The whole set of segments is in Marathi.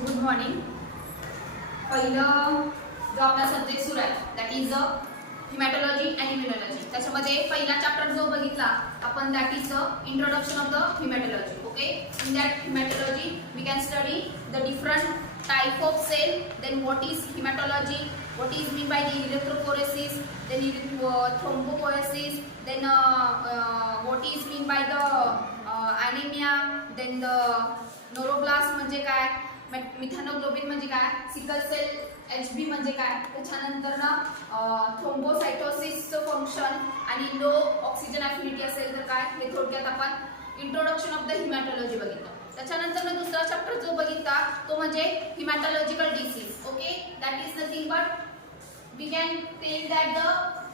Good morning. पहिलं जो आपला सब्जेक्ट सुरू आहे that is the haematology and immunology. त्याच्यामध्ये पहिला चॅप्टर जो बघितला आपण that is the introduction of the haematology. Okay, in that haematology we can study the different type of cell, then what is hematology, what is mean by the electrophoresis, then thrombopoiesis, then what is mean by the anemia, then the neuroblast म्हणजे काय, मिथॅनोग्लोबिन म्हणजे काय, सिकल सेल एचबी म्हणजे काय, त्याच्यानंतर ना थ्रोम्बोसायटोसिसचं फंक्शन आणि लो ऑक्सिजन ॲफिनिटी असेल तर काय, हे थोडक्यात आपण इंट्रोडक्शन ऑफ द हिमॅटॉलॉजी बघितलं. त्याच्यानंतर दुसरा चॅप्टर जो बघितला तो म्हणजे haematological disease. Okay, that is nothing but we can tell that the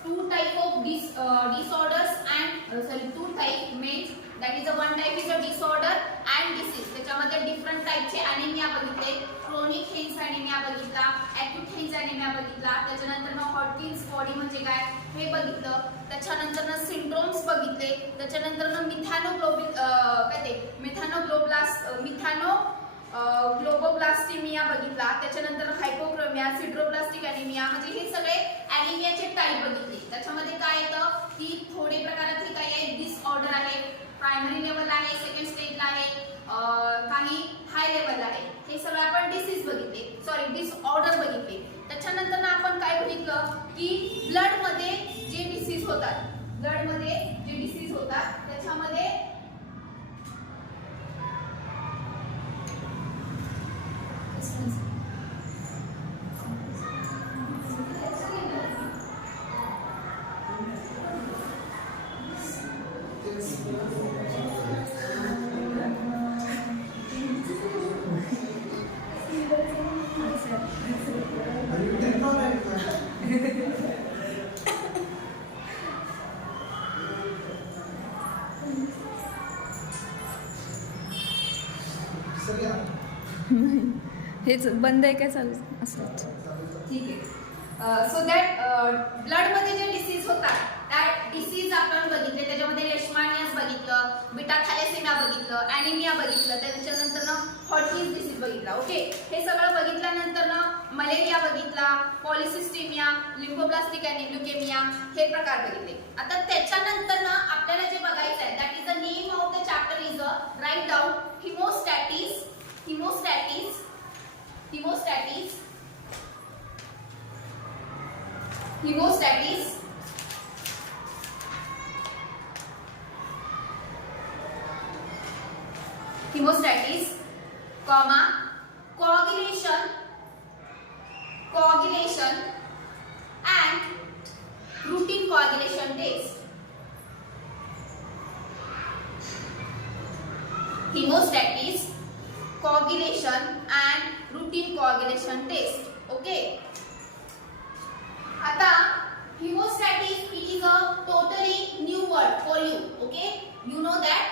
two type of disorders and two type means that is the one type is a disorder and disease. त्याच्यामध्ये डिफरंट टाइपचे अॅनिमिया बघितले, क्रोनिक हेन्स अॅनिमिया बघितला, ॲक्यूट हेन्स अॅनिमिया बघितला, त्याच्यानंतर हॉटकिन्स बॉडी म्हणजे काय हे बघितलं, त्याच्यानंतर सिंड्रोम्स बघितले, त्याच्यानंतर ग्लोबोब्लास्टिमिया बघितला, त्याच्यानंतर हायपोक्रोमिया, सिड्रोब्लास्टिक अॅनिमिया म्हणजे हे सगळे अॅनिमियाचे टाइप बघितले. त्याच्यामध्ये काय येतं की थोडे प्रकारातले काही आहे डिसऑर्डर आहे, प्रायमरी लेवल आहे, सेकंड स्टेजला आहे, काही हाय लेवल आहे. हे सगळं आपण डिसीज बघितले, डिसऑर्डर बघितले. त्याच्यानंतर आपण काय बघितलं की ब्लड मध्ये जे डिसीज होतात, त्याच्यामध्ये हेच बंद आहे काय चालू असंच ठीक आहे. सो दॅट ब्लड मध्ये जे डिसीज होतात त्या डिसीज आपण बघितले. त्याच्यामध्ये लेशमानियास बघितलं, बीटा थॅलेसेमिया बघितलं, अॅनिमिया बघितलं, त्याच्यानंतर हॉटकिन्स डिसीज बघितला. ओके, हे सगळं बघितल्यानंतर मलेरिया बघितला, पॉलिसिस्टिमिया, लिम्फोब्लास्टिक ल्युकेमिया हे प्रकार बघितले. आता त्याच्यानंतर आपल्याला जे बघायचं आहे that is the name of the chapter is write down haemostasis. Hemostatis, comma, coagulation and routine coagulation test. Hemostatis, coagulation and routine coagulation test. Okay. आता hemostatis it is a totally new word for you. Okay, you know that.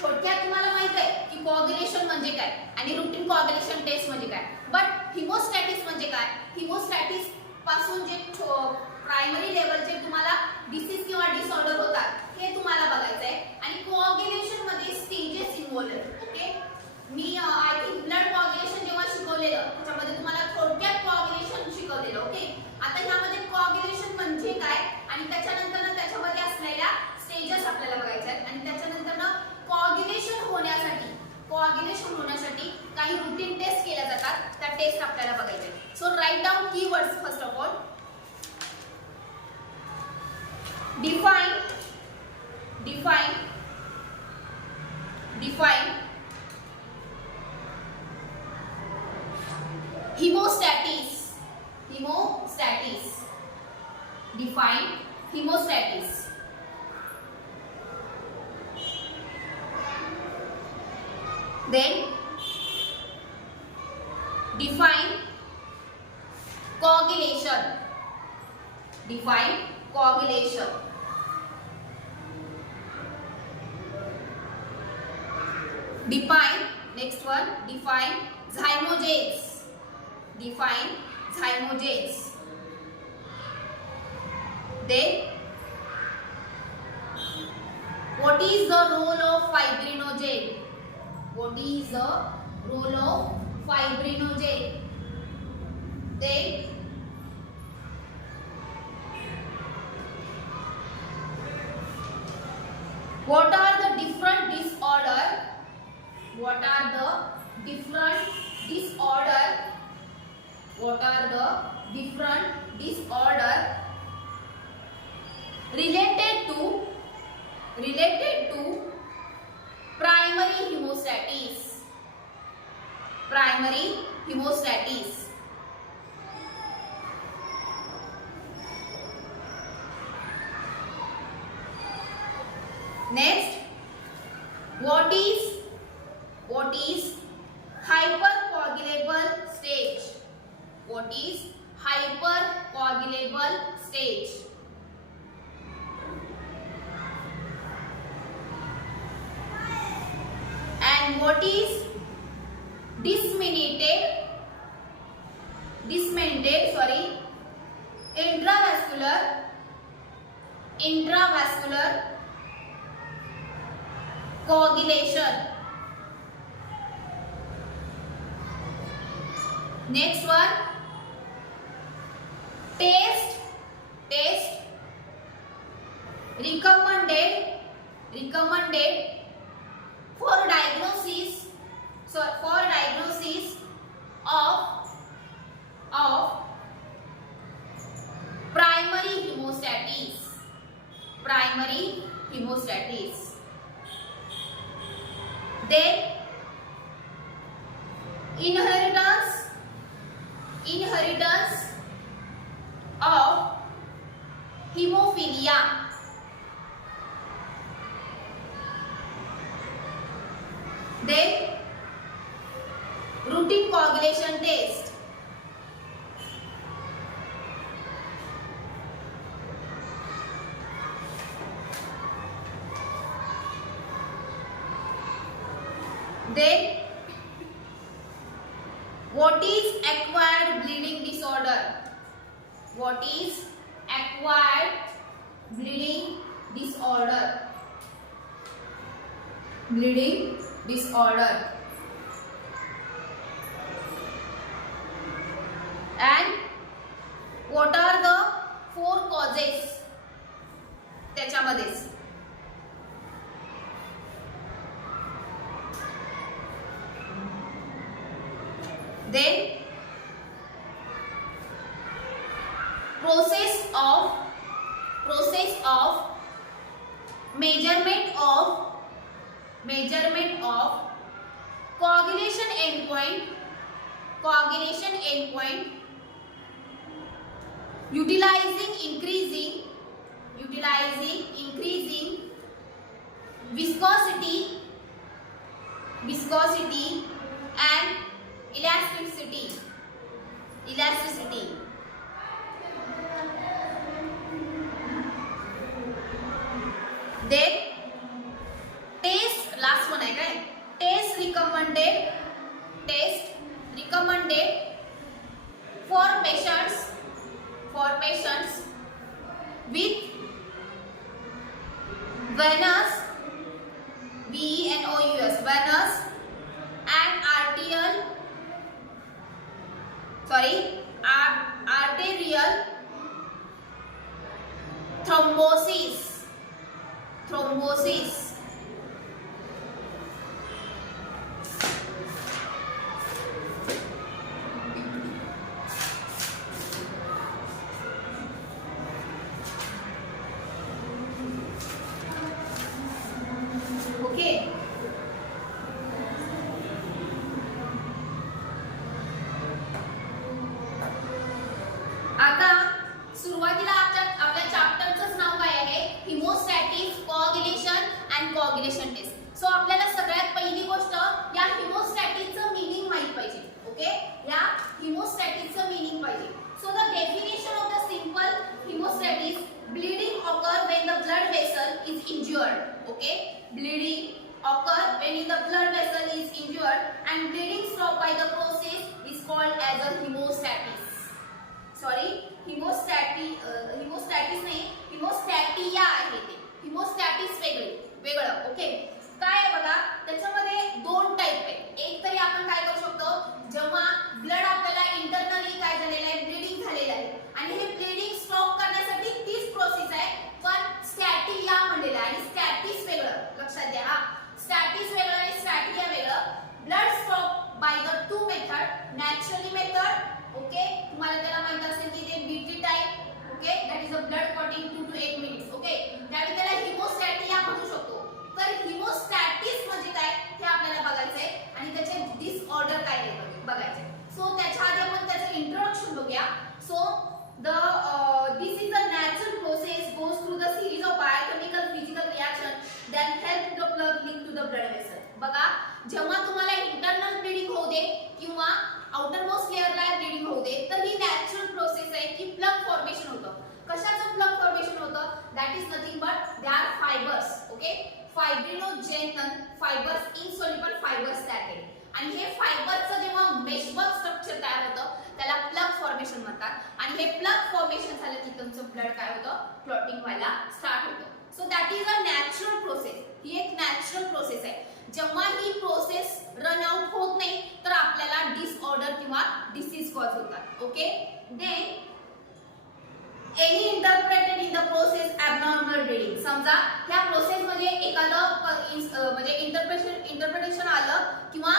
थोडक्यात तुम्हाला माहित आहे की कोअग्युलेशन म्हणजे काय आणि रूटीन कोअग्युलेशन टेस्ट म्हणजे काय, बट हिमोस्टॅटिस म्हणजे काय, हिमोस्टॅटिस पासून जे प्रायमरी लेवलचे तुम्हाला डिसीज किंवा डिसऑर्डर होतात हे तुम्हाला बघायचं आहे. आणि कोअग्युलेशन मध्ये स्टेजेस इन्व्हॉल्व आहेत. ओके, मी आय थिंक ब्लड कोअग्युलेशन जेव्हा शिकवलेलं त्याच्यामध्ये तुम्हाला थोडक्यात कोअग्युलेशन शिकवलेलं. ओके, आता ह्यामध्ये कोअग्युलेशन म्हणजे काय आणि त्याच्यानंतर त्याच्यामध्ये असलेल्या स्टेजेस आपल्याला बघायच्या आहेत. आणि त्याच्यानंतर कोअग्युलेशन होण्यासाठी काही रूटीन टेस्ट केल्या जातात, त्या टेस्ट आपल्याला बघायच्या आहेत. So write down keywords. First of all define hemostatis. Define hemostatis. Then define coagulation. Define next one. Define zymogens. Then what is the role of fibrinogen? What is the role of fibrinogen. Then what are the different disorder? What are the different disorder? What are the different disorder related to primary hemostasis? Primary hemostasis. Next, what is hypercoagulable stage? What is hypercoagulable stage? And what is disseminated intravascular coagulation. Next one, test recommended for diagnosis of primary hemostasis. Then inheritance of hemophilia. Then routine coagulation test. Then what is acquired bleeding disorder? What is acquired bleeding disorder? Bleeding disorder. And what are the 4 causes त्याच्यामध्येच? Then process of measurement of coagulation endpoint utilizing increasing viscosity and elasticity. Then last one आहे काय? Test recommended for patients with venous and arterial thrombosis. Okay. आता सुरुवातीला आपल्या चॅप्टरचंच नाव काय आहे? हिमोस्टॅटिस, कोअग्युलेशन अँड कोअग्युलेशन टेस्ट. सो आपल्याला सगळ्यात पहिली गोष्ट या हिमोस्टॅटिसचं मीनिंग माहित पाहिजे. ओके, या हिमोस्टॅटिसचं मीनिंग पाहिजे. So the definition of the simple hemostasis: bleeding occur when the blood vessel is injured. Okay, bleeding occur when the blood vessel is injured and bleeding stopped by the process is called as a hemostasis. Sorry, hemostatis नाही, hemostatia आहे ते. hemostatis वेगळं. ओके, काय आहे बघा, त्याच्यामध्ये 2 टाइप आहे. एक तरी आपण काय करू शकतो, two method, naturally method, okay, तुम्हाला त्याला माहित असेल की ते BT type, okay, that is a blood clotting 2 to 8 minutes, okay, त्यावेळी त्याला हिमोस्टॅटिया म्हणू शकतो. तर हिमोस्टॅटिस म्हणजे काय हे आपल्याला बघायचंय आणि त्याचे डिसऑर्डर काय आहे बघायचंय. सो त्याच्या आधी आपण त्याचं इंट्रोडक्शन बघूया. So this is a natural process goes through the series of biochemical physical reaction that help the blood link to the blood vessel. बघा, जेव्हा तुम्हाला इंटरनल ब्लीडिंग होऊ दे किंवा आउटर मोस्ट लेअरला ब्लीडिंग होऊ दे तर ही नॅचरल प्रोसेस आहे की प्लग फॉर्मेशन होतं. कशाचं प्लग फॉर्मेशन होतं? That is nothing but they are fibres, okay, fibrinogen fibres, insoluble fibres तयार केले आणि हे फायबरचं जेव्हा मेशवर्क स्ट्रक्चर तयार होतं त्याला प्लग फॉर्मेशन म्हणतात आणि हे प्लग फॉर्मेशन झालं की तुमचं ब्लड काय होतं, क्लॉटिंग व्हायला स्टार्ट होतं. So that is a natural process. ही एक नॅचरल प्रोसेस आहे. जेव्हा ही प्रोसेस रन आउट होत नाही तर आपल्याला डिसऑर्डर किंवा डिसीज कॉज होतात, okay. Then any interpreted in the process abnormal bleeding. समजा ह्या प्रोसेस मध्ये एखादं म्हणजे इंटरप्रिटेशन आलं किंवा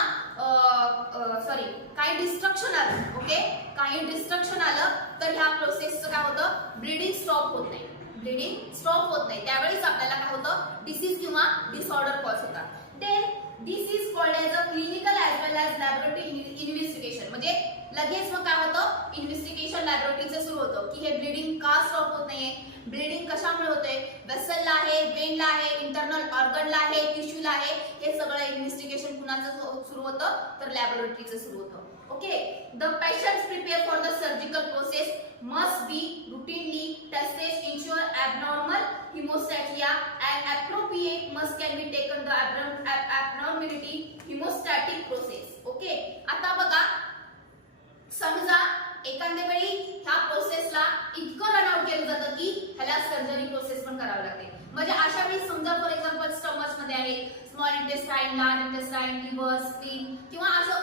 सॉरी काही डिस्ट्रक्शन आलं, ओके, काही डिस्ट्रक्शन आलं तर ह्या प्रोसेसचं काय होतं, ब्लीडिंग स्टॉप होत नाही. ब्लीडिंग स्टॉप होत नाही त्यावेळीच आपल्याला काय होतं, डिसीज किंवा डिसऑर्डर कॉज होतात. Then this is called as a clinical as well as laboratory investigation. म्हणजे लगेच मग काय होतं, इन्व्हेस्टिगेशन लॅबोरेटरीचं सुरू होतं की हे ब्लीडिंग का स्टॉप होत नाहीये, ब्लीडिंग कशामुळे होतंय, वेसलला आहे, वेनला आहे, इंटरनल ऑर्गनला आहे, टिश्यूला आहे, हे सगळं इन्व्हेस्टिगेशन कुणाचं सुरू होतं तर लॅबोरेटरीचं सुरू होतं, okay. The patients prepare for the surgical process must be routinely tested, ensure abnormal hemostasia and appropriate must can be taken the abnormality hemostatic process, okay. आता बघा, समजा एखाद्या वेळी ह्या प्रोसेसला इतकं रन आउट केलं जातं की ह्याला सर्जरी प्रोसेस पण करावी लागते. म्हणजे अशा वेळी समजा फॉर एक्झाम्पल स्टमच मध्ये आहे, small intestine, large intestine, liver, spleen किंवा असं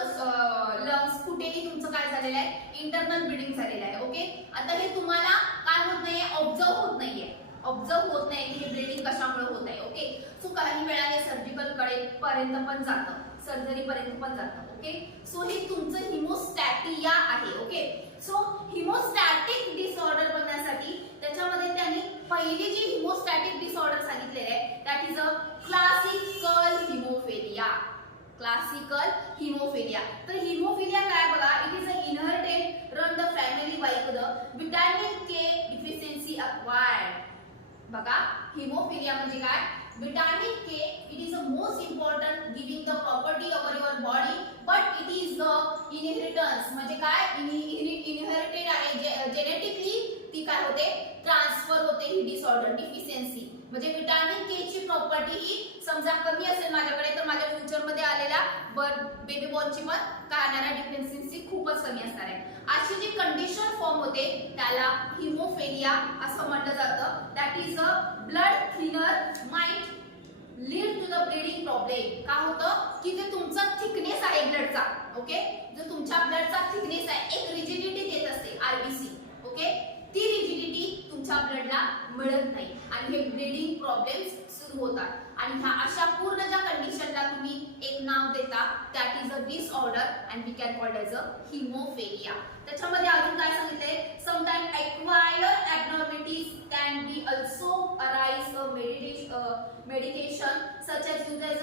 लंग्स कुठेही तुमचं काय झालेलं आहे, इंटरनल ब्लीडिंग झालेलं आहे, ओके. आता हे तुम्हाला काय होत नाहीये, ऑब्झर्व होत नाहीये की हे ब्लीडिंग कशामुळे होत आहे, ओके. सो काही वेळाने सर्जिकल कडे पर्यंत पण जातं, सर्जरी पर्यंत पण जातं, ओके. सो हे तुमचं हिमोस्टॅटिया आहे, ओके. सो हिमोस्टॅटिक डिसऑर्डर बनण्यासाठी त्याच्यामध्ये त्यांनी पहिली जी हिमोस्टॅटिक डिसऑर्डर सांगितलेले आहे that is a classical haemophilia. Classical haemophilia. तर हिमोफिलिया काय बघा, it is a inherited run the family by the vitamin K deficiency acquired. बघा, हिमोफिलिया म्हणजे काय, vitamin K it is the most important giving the property over your body but it is the inheritance. म्हणजे काय, इनहेरिटेड आहे, जेनेटिकली ती काय होते, ट्रान्सफर होते ही डिसऑर्डर डिफिशियन्सी. म्हणजे विटॅमिन के ची प्रॉपर्टी ही समजा कमी असेल माझ्याकडे तर माझ्या फ्युचर मध्ये आलेल्या बेबी बॉर्नची पण काय असणार आहे, डिफिशियन्सी खूपच कमी असणार आहे. अशी जी कंडिशन फॉर्म होते त्याला हिमोफिलिया असं म्हटलं जातं. That is a blood thinner might lead to the bleeding problem. का होतं की जे तुमचा थिकनेस आहे ब्लडचा, ओके, जो तुमच्या ब्लडचा थिकनेस आहे एक रिजिडिटी देत असते आरबीसी, ओके, ती रिजिडिटी तुमच्या ब्लडला मिळत नाही आणि हे ब्लीडिंग प्रॉब्लेम्स सुरू होतात. आणि ह्या अशा पूर्ण ज्या कंडिशनला तुम्ही एक नाव देता that is a disorder and we can called as a hemophilia. त्याच्यामध्ये अजून काय सांगितलंय, sometime acquired abnormalities can be also arise medication such as used as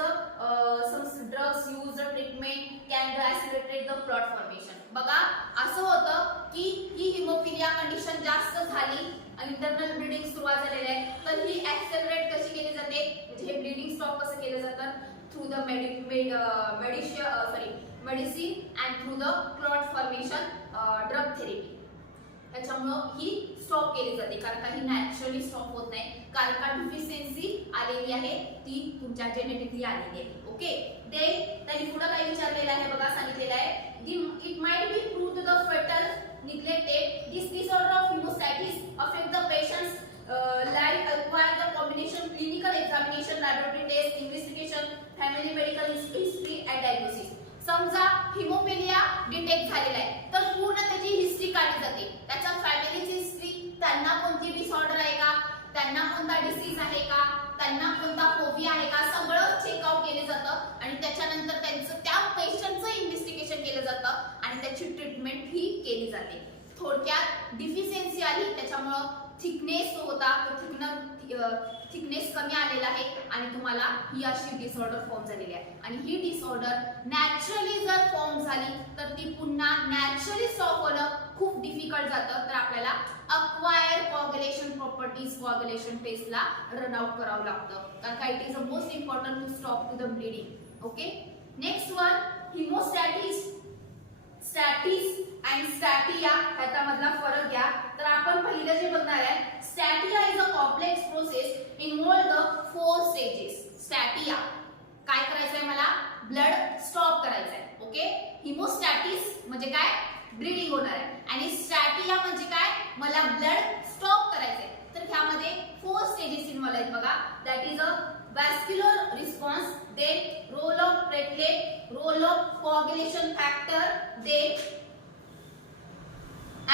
some drugs used treatment can accelerate the clot formation. बघा, असं होतं की ही हिमोफिलिया कंडिशन जास्त झाली, इंटरनल ब्लीडिंग सुरुवात झालेली आहे तर ही ऍक्सेलरेट कशी केली जाते, म्हणजे हे ब्लीडिंग स्टॉप कसं केलं जातं, through the medicine and through the clot formation drug therapy. त्याच्यामुळं ही स्टॉप केली जाते कारण का ही नॅचरली स्टॉप होत नाही, कारण का डिफिशियन्सी आलेली आहे ती तुमच्या जेनेटिकली आलेली आहे, ओके. त्यांनी पुढे काय विचारलेलं आहे बघा, सांगितलेलं आहे it might be proved to the fatal neglected this disorder of hemostasis affect the patient's life require the combination clinical examination, laboratory test, investigation, family medical history and diagnosis. समजा हिमोफिलिया डिटेक्ट झालेला आहे तर पूर्ण त्याची हिस्ट्री काढली जाते, त्याच्या फॅमिलीची हिस्ट्री, त्यांना कोणती डिसऑर्डर आहे का, त्यांना कोणता डिसीज आहे का, त्यांना कोणता फोबिया आहे का, सगळं चेकआउट केलं जातं आणि त्याच्यानंतर त्यांचं त्या पेशंटचं इन्व्हेस्टिगेशन केलं जातं चालले. थोडक्यात डिफिशियन्सी आली, त्याच्यामुळं थिकनेस होता, थिकनेस कमी आलेला आहे आणि तुम्हाला ही अशी डिसऑर्डर फॉर्म झालेली आहे. आणि ही डिसऑर्डर नॅचरली जर फॉर्म झाली तर ती पुन्हा नॅचरली सॉल्व्ह होणं खूप डिफिकल्ट जातं. तर आपल्याला अक्वायर कोअग्युलेशन प्रॉपर्टीज कोअग्युलेशन टेस्टला रन आउट करावं लागतं, कारण का it is the most important to stop to the bleeding. Okay, next one hemostasis. Stasis आणि स्टॅटिया ह्याच्यामधला फरक घ्या. तर आपण पहिलं जे बघणार आहे, stasis is a complex process involve the 4 stages. स्टॅटिया काय करायचंय, मला ब्लड स्टॉप करायचंय. ओके, हिमोस्टॅटिस म्हणजे काय, ब्लीडिंग होणार आहे, आणि स्टॅटिया म्हणजे काय, मला ब्लड स्टॉप करायचंय. तर ह्यामध्ये 4 स्टेजेस इन्व्हॉल्व आहेत बघा. That is a vascular response, then role of platelet, role of coagulation factor, then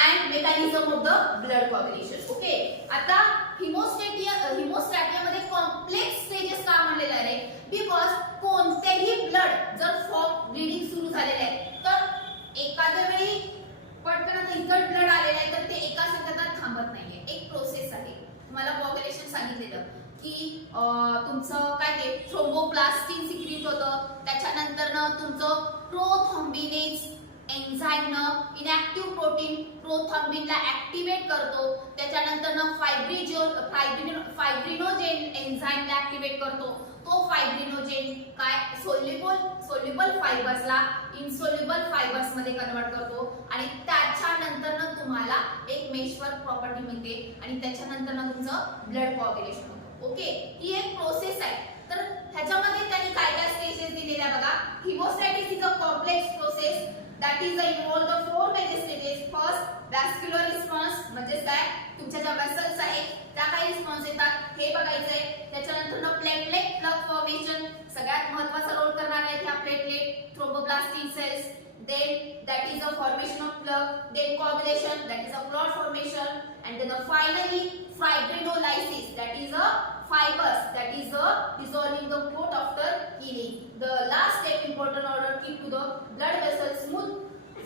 and mechanism of the blood coagulation. Okay, आता हिमोस्टॅटिया मध्ये कॉम्प्लेक्स स्टेजेस का म्हणलेले आहे, बिकॉज कोणतेही ब्लड जर फॉर्म ब्लीडिंग सुरू झालेले आहे तर एखाद्या वेळी पटकन आता इतर ब्लड आलेलं आहे तर ते एका सेकंदात थांबत नाहीये. एक प्रोसेस आहे. तुम्हाला कोअग्युलेशन सांगितलेलं की तुमचं काय ते थ्रोम्बोप्लास्टिन सिक्रीट होतं, त्याच्यानंतर तुमचं प्रोथ्रोम्बिनेज एन्झाईमनं इनॅक्टिव्ह प्रोटीन प्रोथ्रोम्बिनला ऍक्टिव्हेट करतो, त्याच्यानंतर फायब्रिनोजेन एन्झाईमला ऍक्टिव्हेट करतो. तो फायब्रिनोजेन काय सोल्युबल फायबर्सला इनसोल्युबल फायबर्स मध्ये कन्वर्ट करतो, आणि त्याच्यानंतर तुम्हाला एक मेशवर्क प्रॉपर्टी मिळते, आणि त्याच्यानंतर तुमचं ब्लड कोअग्युलेशन होतं. ओके, ही एक प्रोसेस आहे. तर ह्याच्यामध्ये त्यांनी काय काय स्टेजेस दिलेले आहे बघा. Hemostasis is a complex process that is involve the 4 major stages. First, vascular response म्हणजे काय, तुमच्या ज्या वेसल्स आहेत त्या काय रिस्पॉन्स येतात हे बघायचंय. त्याच्यानंतर प्लेटलेट प्लग फॉर्मेशन, सगळ्यात महत्त्वाचा रोल करणार आहेत ह्या platelet thromboplastic cells. then that is a formation of plug, then coagulation, that is a clot formation, and then finally fibrinolysis, that is a fibers, that is a dissolving the clot after healing. The last step important order keep to the blood vessel smooth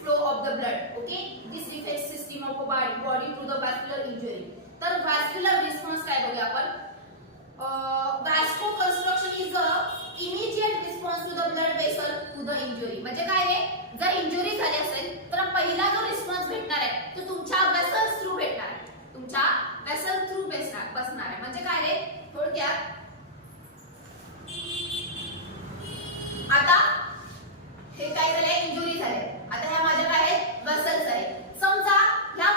flow of the blood. Okay, this defense system of a body to the vascular injury. तर vascular response काय बघूया आपण. Vasoconstriction is a immediate response to the blood vessel to the injury. म्हणजे काय रे, जर इंजुरी झाली असेल तर पहिला जो रिस्पॉन्स भेटणार आहे तो तुमच्या वेसल्स थ्रू भेटणार आहे, तुमच्या वेसल थ्रू बसणार आहे. म्हणजे काय रे, थोडक्यात आता हे काय झालंय, इंजुरी झाली. आता ह्या माझ्या काय आहेत, वेसल्स आहेत. समजा ह्या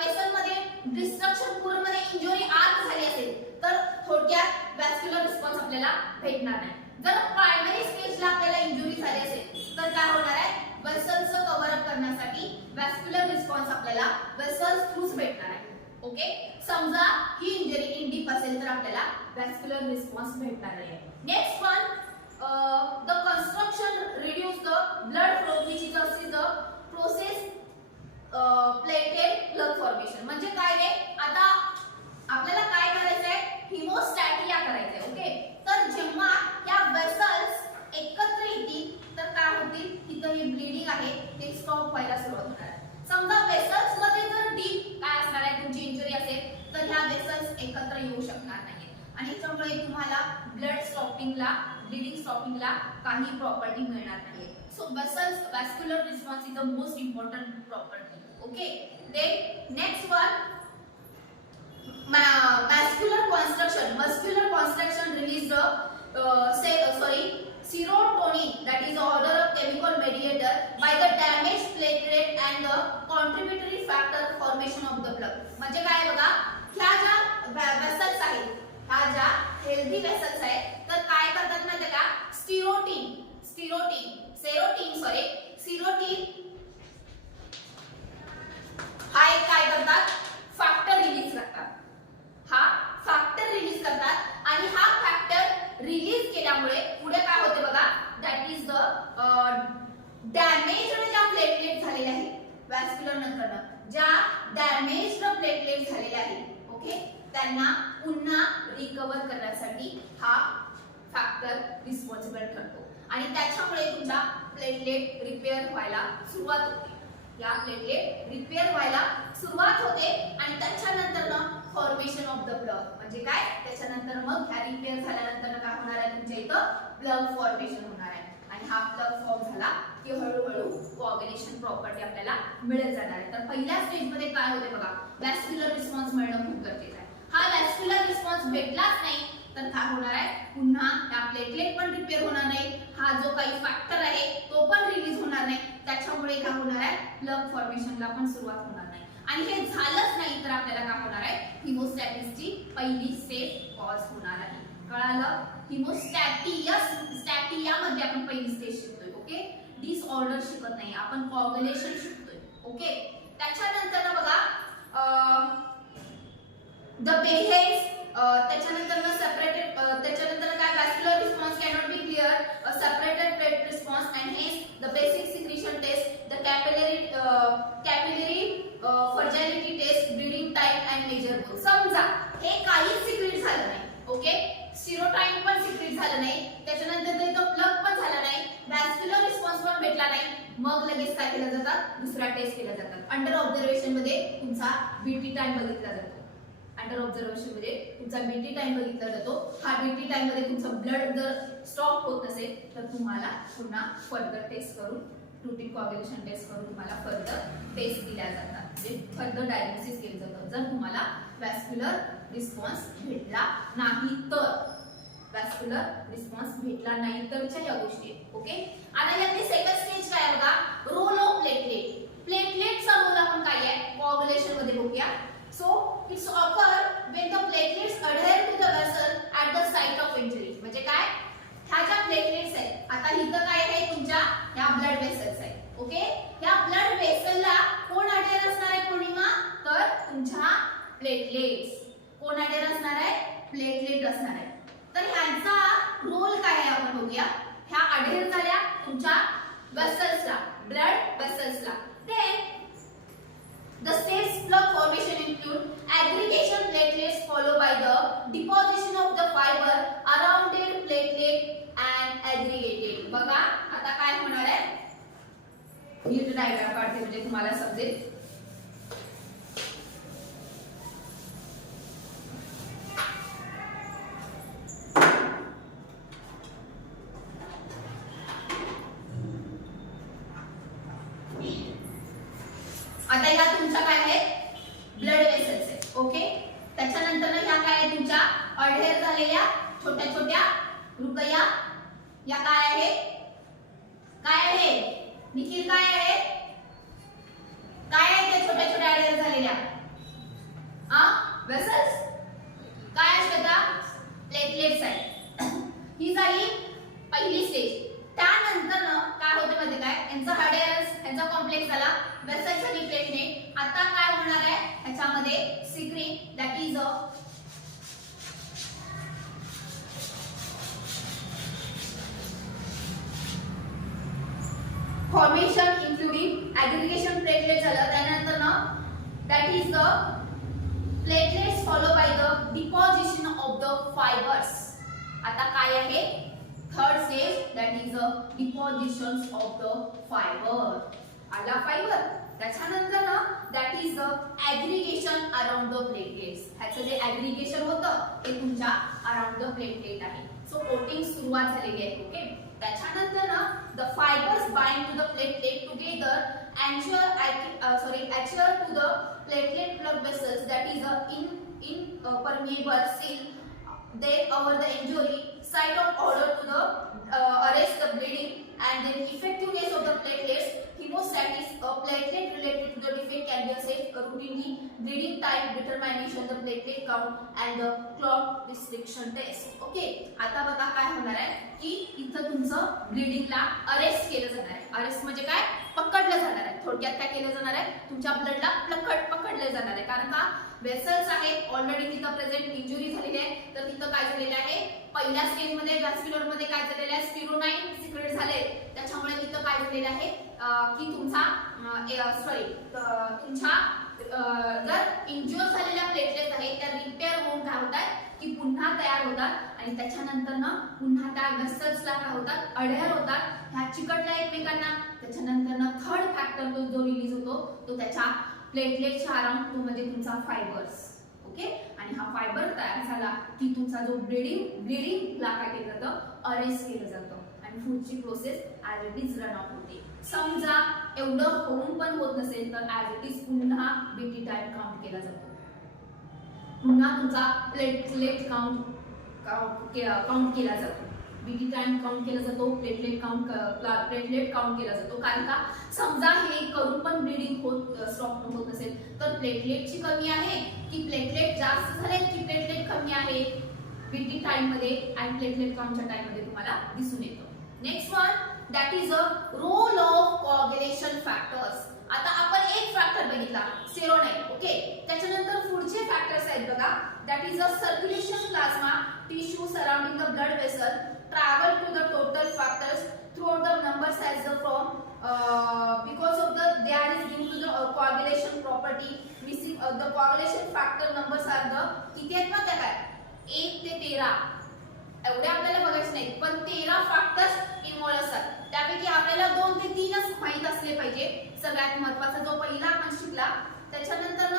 वेसलमध्ये डिस्ट्रक्शन पूर्णपणे इंजुरी आत झाली असेल तर थोडक्यात व्हॅस्क्युलर रिस्पॉन्स आपल्याला भेटणार नाही. जर प्रायमरी स्टेजला आपल्याला इंजुरी झाली असेल तर काय होणार आहे, वेसल्स कव्हर अप करण्यासाठी व्हॅस्क्युलर रिस्पॉन्स आपल्याला वेसल्स थ्रूच भेटणार आहे. ओके, समजा ही इंजुरी इन डीप असेल तर आपल्याला व्हॅस्क्युलर रिस्पॉन्स भेटणार आहे. Next one, the construction reduce the blood flow which is also the process plated plug formation. म्हणजे काय रे, आता आपल्याला काय करायचंय, हिमोस्टॅटिया करायचंय. ओके, तर जेव्हा या वेसल्स एकत्र येतील तर काय होतील, इथं ही ब्लीडिंग आहे ते स्टॉप व्हायला सुरुवात होणार आहे. समजा वेसल्स मध्ये जर डीप काय असणार आहे, तुमची इंजुरी असेल तर ह्या वेसल्स एकत्र येऊ शकणार नाही, आणि त्यामुळे तुम्हाला ब्लड स्टॉपिंगला ब्लीडिंग स्टॉपिंगला काही प्रॉपर्टी मिळणार नाही. So vessels vascular response is the most important property. Okay, then next one, muscular construction release the serotonin, that is the order of chemical mediator by the damaged platelet and the contributory factor formation of the plug. म्हणजे काय बघा, ह्या ज्या वेसल्स आहेत, ह्या ज्या हेल्दी वेसल्स आहेत तर काय करतात माहिती का, सिरोटीन हा एक काय करतात, फॅक्टर रिलीज करतात. हा फॅक्टर रिलीज करतात आणि हा फॅक्टर रिलीज केल्यामुळे पुढे काय होते बघा, दॅट इज द डॅमेज्ड ज्या प्लेटलेट झालेले आहेत व्हॅस्क्युलर नंतर ज्या डॅमेज्ड प्लेटलेट झालेले आहेत, ओके, त्यांना पुन्हा रिकव्हर करण्यासाठी हा फॅक्टर रिस्पॉन्सिबल ठरतो आणि त्याच्यामुळे तुमचा प्लेटलेट रिपेअर व्हायला सुरुवात होते. या प्लेटलेट रिपेअर व्हायला सुरुवात होते आणि त्याच्यानंतर ना फॉर्मेशन ऑफ द प्लग म्हणजे काय, त्याच्यानंतर मग ह्या रिपेअर झाल्यानंतर काय होणार आहे, तुमच्या इथं प्लग फॉर्मेशन होणार आहे आणि हा प्लग फॉर्म झाला की हळूहळू कोऑर्डिनेशन प्रॉपर्टी आपल्याला मिळत जाणार आहे. तर पहिल्या स्टेज मध्ये काय होते बघा, व्हॅस्क्युलर रिस्पॉन्स मिळणं खूप गरजेचं आहे. हा व्हॅस्क्युलर रिस्पॉन्स भेटलाच नाही तर काय होणार आहे, पुन्हा त्या प्लेटलेट पण रिपेअर होणार नाही, हा जो काही फॅक्टर आहे तो पण रिलीज होणार नाही, त्याच्यामुळे काय होणार आहे, प्लग फॉर्मेशनला पण सुरुवात होणार नाही आणि हे झालंच नाही तर आपल्याला काय होणार आहे, हिमोस्टॅटिसची पहिली स्टेज कॉज होणार आहे. कळालं? हिमोस्टॅटिया मध्ये आपण पहिली स्टेज शिकतोय. ओके, डिसऑर्डर शिकत नाही आपण, कोऑग्युलेशन शिकतोय. ओके, त्याच्यानंतर ना बघा द बेहेव्स, त्याच्यानंतर ना सेपरेटेड, त्याच्यानंतर काय, vascular response cannot be clear, separated plate response and hence the basic secretion test, the capillary fragility test, bleeding time and major. समजा हे काहीच सिक्रेट झालं नाही. ओके, सिरोटाइन पण सिक्रेट झालं नाही, त्याच्यानंतर त्याचा प्लग पण झाला नाही, व्हॅस्क्युलर रिस्पॉन्स पण भेटला नाही, मग लगेच काय केलं जातात, दुसरा टेस्ट केला जातात. अंडर ऑब्झर्वेशन मध्ये तुमचा बीटी टाइम बघितला जातो. अंडर ऑब्झर्वेशन मध्ये तुमचा बीटी टाइम बघितला जातो. हा बीटी टाइम मध्ये तुमचं ब्लड जर स्टॉप होत नसेल तर तुम्हाला पुन्हा फर्दर टेस्ट करून, रूटीन कोऑग्युलेशन टेस्ट करून तुम्हाला फर्दर टेस्ट दिल्या जातात, म्हणजे फर्दर डायग्नोसिस केलं जातं. जर तुम्हाला व्हॅस्क्युलर रिस्पॉन्स भेटला नाही तर, व्हॅस्क्युलर रिस्पॉन्स भेटला नाही तरच्या या गोष्टी. ओके, आता यातली सेकंड स्टेज काय आहे बघा, रोल ऑफ प्लेटलेट. प्लेटलेटचा रोल आपण काय आहे कोऑग्युलेशन मध्ये बघूया. So it's occur when the platelets adhere to the vessel at the site of injury. म्हणजे काय, ह्या ज्या प्लेटलेट्स आहेत, आता इथं काय आहे, तुमच्या ह्या ब्लड वेसल्स आहेत. ओके, ह्या ब्लड वेसलला कोण अडेअर असणार आहे पौर्णिमा, तर तुमच्या प्लेटलेट्स. कोण अडेअर असणार आहे, प्लेटलेट असणार आहे. तर ह्यांचा रोल काय आहे आपण बघूया. ह्या अडेअर झाल्या तुमच्या वेसल्सला, ब्लड वेसल्सला. Then the states plug formation include aggregation platelets followed by the deposition of the fiber around their platelet and aggregated. बघा आता काय होणार आहे, नीट डायग्राम काढते म्हणजे तुम्हाला समजेल. आता ह्या तुमच्या काय आहे, ब्लड वेसल्स आहे. ओके, त्याच्यानंतर ह्या काय आहे, तुमच्या अडहेर झालेल्या छोट्या छोट्या रुकया. या काय आहे, काय आहे निखिल, काय आहे, काय आहे त्या छोट्या छोट्या अडहेर झालेल्या वेसल्स. काय आहे श्वेता, प्लेटलेट्स आहे. ही झाली पहिली स्टेज. त्यानंतर काय होते मध्ये काय, यांचा अडहेरन्स, यांचा कॉम्प्लेक्स झाला, वेसल्स आणि प्लेटलेट. आता काय होणार आहे, ह्याच्यामध्ये secret, that is a formation including aggregation platelet झालं. त्यानंतर that is the platelets follow by the deposition of the fibres. आता काय आहे, third stage, that is the deposition of the fibre. आला फायबर. त्याच्यानंतर that is the aggregation around the platelets. ह्याचं जे ऍग्रीगेशन होतं ते तुमच्या अराउंड द प्लेटलेट आहे. सो कोटिंग सुरुवात झालेली आहे. ओके, त्याच्यानंतर the fibres bind to the platelet together adhere to the platelet plug vessels, that is a impermeable seal then over the injury site of order to the arrest the bleeding and then effectiveness of the platelets. Hemostasis, a platelet related to the defect can be assessed routinely. Bleeding time determination, the platelet count and the clot restriction test. Okay, आता बघा काय होणार आहे की इथं तुमचं ब्लीडिंगला अरेस्ट केलं जाणार आहे. अरेस्ट म्हणजे काय, पकडलं जाणार आहे. थोडक्यात काय केलं जाणार आहे, तुमच्या ब्लडला पकडलं जाणार आहे. कारण का, वेसल्स आहेत ऑलरेडी तिथं प्रेझेंट, इंजुरी झालेली आहे. तर तिथं काय झालेलं आहे, पहिल्या स्टेज मध्ये व्हॅस्क्युलर मध्ये काय झालेलं आहे, स्पिरोनाइन सिक्रेट झाले. त्याच्यामुळे तिथं काय झालेलं आहे की तुमचा तुमच्या जर इंज्युअर झालेल्या प्लेटलेट्स आहेत त्या रिपेअर होऊन काय होतात की पुन्हा तयार होतात आणि त्याच्यानंतर पुन्हा त्या वेसल्सला काय होतात, अडहेर होतात. ह्या चिकटल्या एकमेकांना. त्याच्यानंतर थर्ड फॅक्टर फॅक्टर तो जो रिलीज होतो तो त्याच्या प्लेटलेटच्या आराम तो म्हणजे तुमचा फायबर्स. ओके, आणि हा फायबर तयार झाला की तुमचा जो ब्लिडिंगला काय केलं जातं, अरेस्ट केलं जातं आणि पुढची process as it is run out होते. समजा एवढं होऊन पण होत नसेल तर ऍज इट इज पुन्हा बीटी टाइम काउंट केला जातो. पुन्हा तुमचा प्लेटलेट काउंट केला जातो. बीटी टाइम काउंट केला जातो, प्लेटलेट काउंट केला जातो. कारण का समजा हे करून पण ब्लीडिंग स्टॉप होत नसेल तर प्लेटलेटची कमी आहे की प्लेटलेट जास्त झाले की प्लेटलेट कमी आहे बीटी टाइम मध्ये आणि प्लेटलेट काउंटच्या टाइम मध्ये तुम्हाला दिसून येतं. Next one that is a role of coagulation factors. आता आपण एक फॅक्टर बघितला सेरोनाइन. ओके, त्याच्यानंतर पुढचे फॅक्टर्स आहेत बघा. That is a circulation plasma tissue surrounding the blood vessel travel to the total factors throughout the numbers as the from because of the there is due to the coagulation property missing the coagulation factor numbers are the किती आहेत माहिती काय 1 ते 13 एवढे आपल्याला बघायचे नाही पण 13 फॅक्टर्स इन्व्हॉल्व असतात. त्यापैकी आपल्याला 2 ते 3च माहित असले पाहिजे. सगळ्यात महत्त्वाचा जो पहिला आपण शिकला. त्याच्यानंतर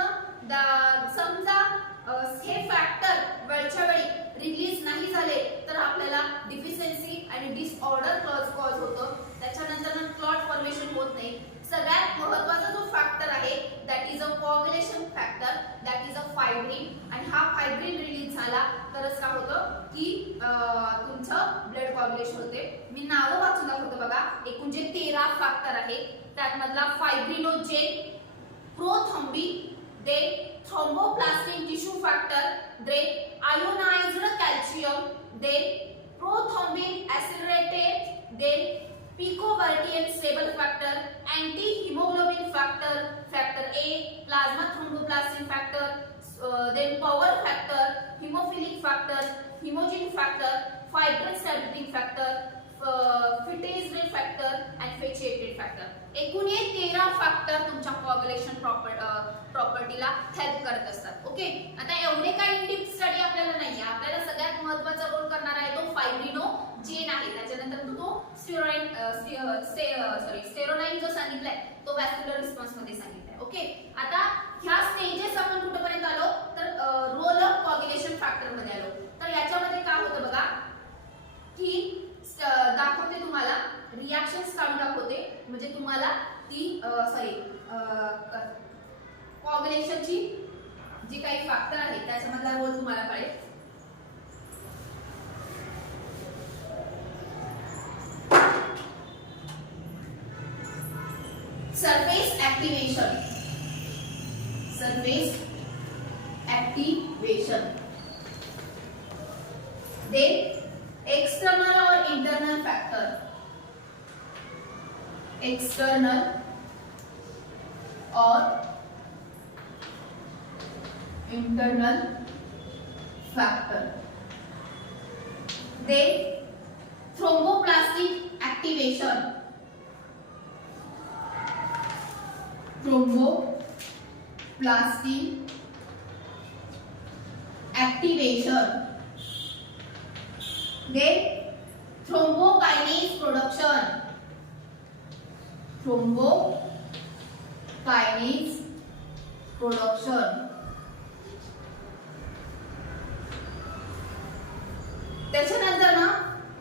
समजा हे फॅक्टर वेळच्या वेळी रिलीज नाही झाले तर आपल्याला डिफिशियन्सी आणि डिसऑर्डर कॉज होतं. त्याच्यानंतर क्लॉट फॉर्मेशन होत नाही. सगळ्यात महत्त्वाचा जो फॅक्टर आहे that is a coagulation factor, that is a fibrin. आणि हा फायब्रिन रिलीज झाला तरच काय होतं की तुमचं ब्लड कोअग्युलेशन होते. मी नावं वाचून दाखवतो बघा. एकूण जे 13 फॅक्टर आहे त्यातमधला fibrinogen, prothrombin, then thromboplastin tissue factor, then ionized calcium, then prothrombin accelerated, then picovertian stable factor, anti-hemoglobin factor, factor A, plasma thromboplastin factor, then power factor, hemophilic factor, hemogen factor, fibrin stabilizing factor, फिटेज रेट फॅक्टर आणि फेचिएटेड फॅक्टर. एकूण हे 13 फॅक्टर तुमच्या कोअग्युलेशन प्रॉपर्टीला हेल्प करत असतात. ओके, आता एवढे काही इन डेप्थ स्टडी आपल्याला नाहीये. आपल्याला सगळ्यात महत्त्वाचा रोल करणार आहे तो फायब्रिनोजेन आहे. त्याच्यानंतर तो स्टेरोनाइन जो सांगितलाय तो व्हॅस्क्युलर रिस्पॉन्स मध्ये सांगितलाय. ओके, आता ह्या स्टेजेस आपण कुठपर्यंत आलो तर रोल ऑफ कोअग्युलेशन फॅक्टर मध्ये आलो. तर याच्यामध्ये काय होतं बघा की दाखवते तुम्हाला रिएक्शन्स काढून दाखवते म्हणजे तुम्हाला ती कोअग्युलेशनची जी काही फॅक्टर आहे त्याच्यामधला रोल तुम्हाला कळेल. Surface activation they external or internal factor, external or internal factor. Then thromboplastin activation, thromboplastin activation. Then thrombokinase production, thrombokines production. त्याच्यानंतर ना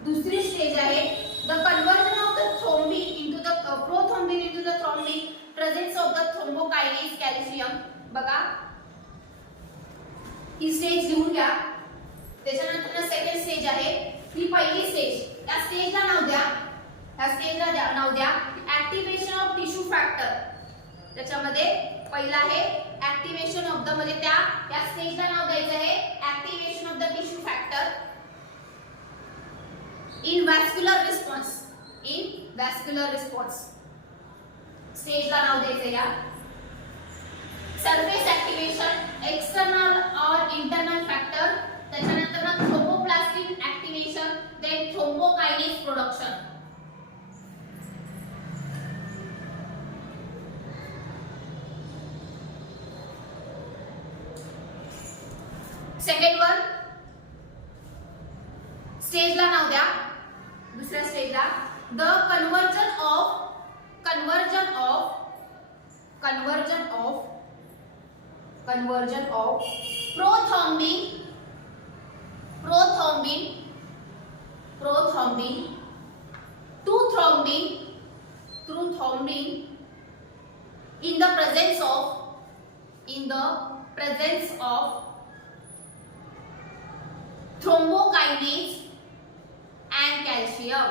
दुसरी स्टेज आहे the conversion of the thrombin into the prothrombin into the thrombin presence of the thrombokinase calcium. बघा ही स्टेज लिहून घ्या. त्याच्यानंतर सेकंड स्टेज आहे ही पहिली स्टेज. या स्टेजला नाव द्या, या स्टेजला नाव द्या ऍक्टिव्हेशन ऑफ टिश्यू फॅक्टर. त्याच्यामध्ये पहिला आहे ऍक्टिव्हेशन ऑफ द म्हणजे त्या स्टेजला नाव द्यायचं आहे activation of the tissue factor in vascular response. In vascular response स्टेजला नाव द्यायचं या सरफेस ऍक्टिव्हेशन एक्सटर्नल और इंटरनल फॅक्टर. त्याच्यानंतर ना thromboplastin activation then thrombokinase production. Second one स्टेजला नाव द्या दुसऱ्या स्टेजला the conversion of conversion of prothrombin to thrombin in the presence of thrombokinase and calcium.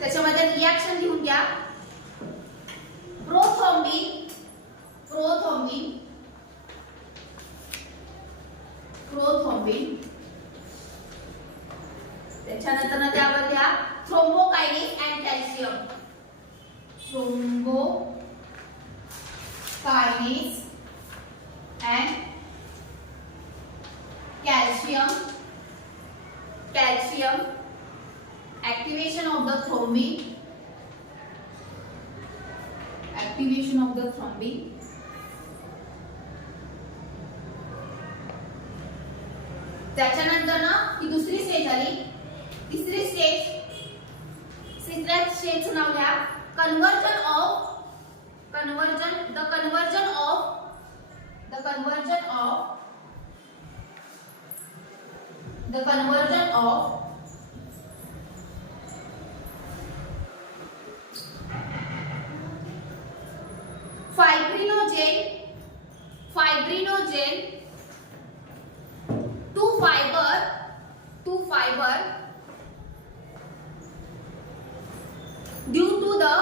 त्याच्यामध्ये रिएक्शन लिहून घ्या. प्रोथ्रोम्बिन त्याच्यानंतर त्यावर घ्या thrombokinase and calcium. Thrombokinase and calcium. Activation of the thrombin. त्याच्यानंतर ना ही दुसरी स्टेज झाली. तिसऱ्या स्टेजचं नाव घ्या conversion of fibrinogen to fiber due to the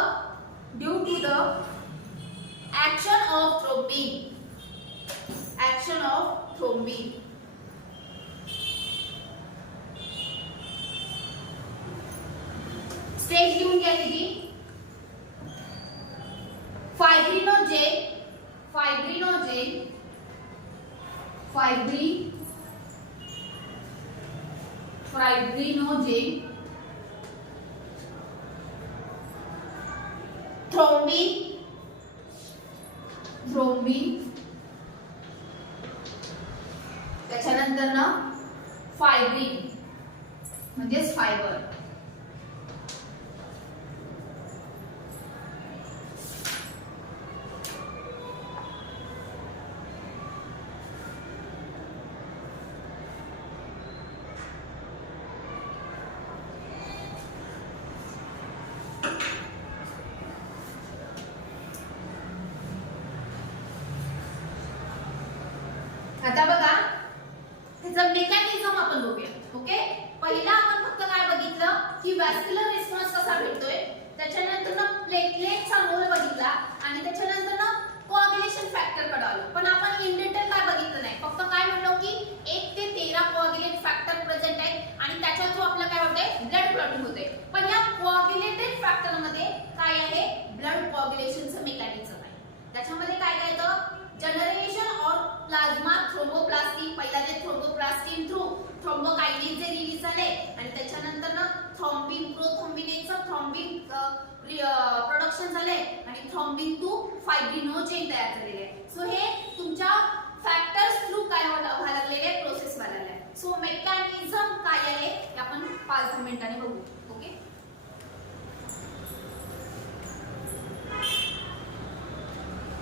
action of thrombin. Stage लिहून घ्या दीदी. fibrinogen thrombin त्याच्यानंतर ना फायब्रिन म्हणजेच फायबर. आता बघा त्याचा मेकॅनिझम आपण बघूया. ओके, पहिला आपण फक्त काय बघितलं की वॅस्क्युलर रिस्पॉन्स कसा भेटतोय, त्याच्यानंतर ना प्लेटलेटचा रोल बघितला आणि त्याच्यानंतर ना कोआग्युलेशन फॅक्टर कडे आलो. पण आपण इन डिटेल काय बघितलं नाही, फक्त काय म्हणलो की 1 ते 13 कोआग्युलेट फॅक्टर प्रेझेंट आहे आणि त्याच्या थ्रू आपलं काय होतंय ब्लड क्लॉटिंग होते. पण या कोआग्युलेटेड फॅक्टर मध्ये काय आहे ब्लड कोआग्युलेशनचं मेकॅनिझम आहे. त्याच्यामध्ये काय काय येतं जनरेशन और प्लाझ्मा थ्रोम्बोप्लास्टी. पहिला ते थ्रोम्बोप्लास्टिन थ्रू थ्रोम्बोकायनेज जे रिलीज झाले आणि त्याच्यानंतर ना थ्रोम्बिन प्रोथ्रोम्बिनेटचं थ्रोम्बिन प्रोडक्शन झाले आणि थ्रोम्बिन टू फायब्रिनोजेन तयार झालेले आहे. सो हे तुमच्या फॅक्टर्स थ्रू काय व्हायला लागलेले प्रोसेस व्हायला लागले. सो मेकॅनिझम काय आहे हे आपण 5 मिनिटांनी बघू.